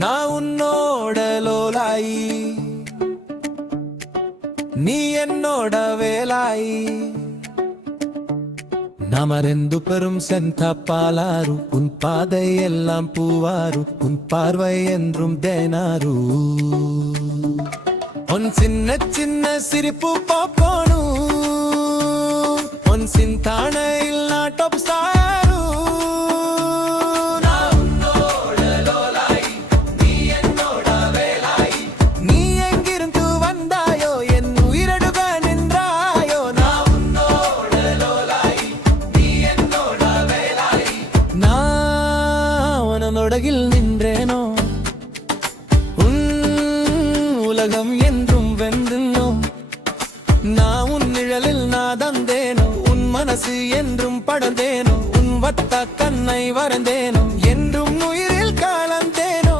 நான் உன்னோட லோலாயி, நீ என்னோட வேலாயி. நாம ரெண்டு பெரும் சென்ற பாலாரு, உன் பாதை எல்லாம் பூவாரு, உன் பார்வை என்றும் தேனாரு. உன் சின்ன சின்ன சிரிப்பு பாப்போனு, உன் சிந்தானையில் நான் டாப் ஸ்டாரு. உலகில் நின்றேனோ, உன் உலகம் என்றும் வென்றோ. நான் உன் நிழலில் நாதந்தேனோ, உன் மனசு என்றும் படந்தேனோ, உன் வட்ட கண்ணை வரைந்தேனோ, என்றும் உயிரில் கலந்தேனோ.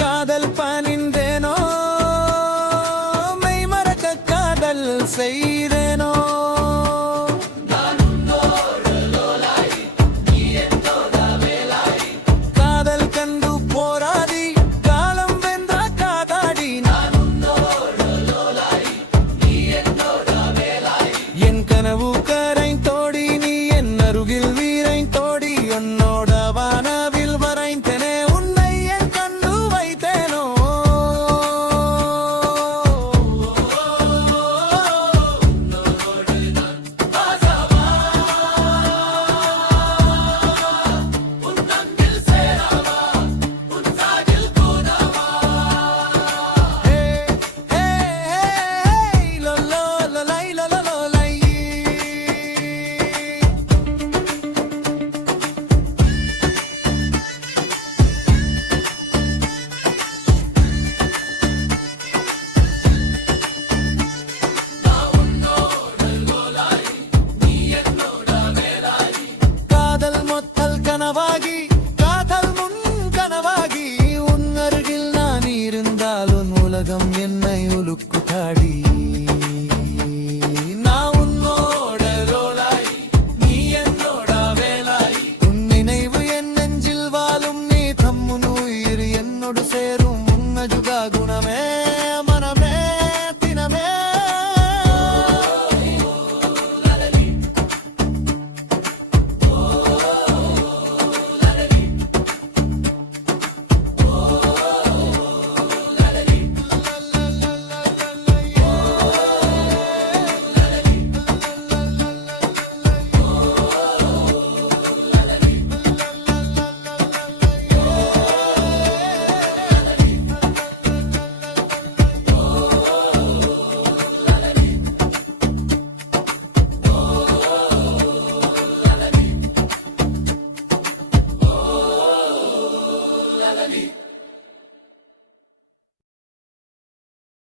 காதல் பணிந்தேனோ, மெய் மறக்க காதல் செய்தேனோ. காதல் கண்டு போராடி காலம் வென்ற காதாடி. என் கனவு கரை தோடி, நீ என் அருகில் வீரை தோடி, உன்னோட வானவில் வரைந்தேனே. கனவாகி காதல் முன் கனவாகி, உன் அருகில் நான் இருந்தால் உன் உலகம் என்னை உலுக்கு தாடி.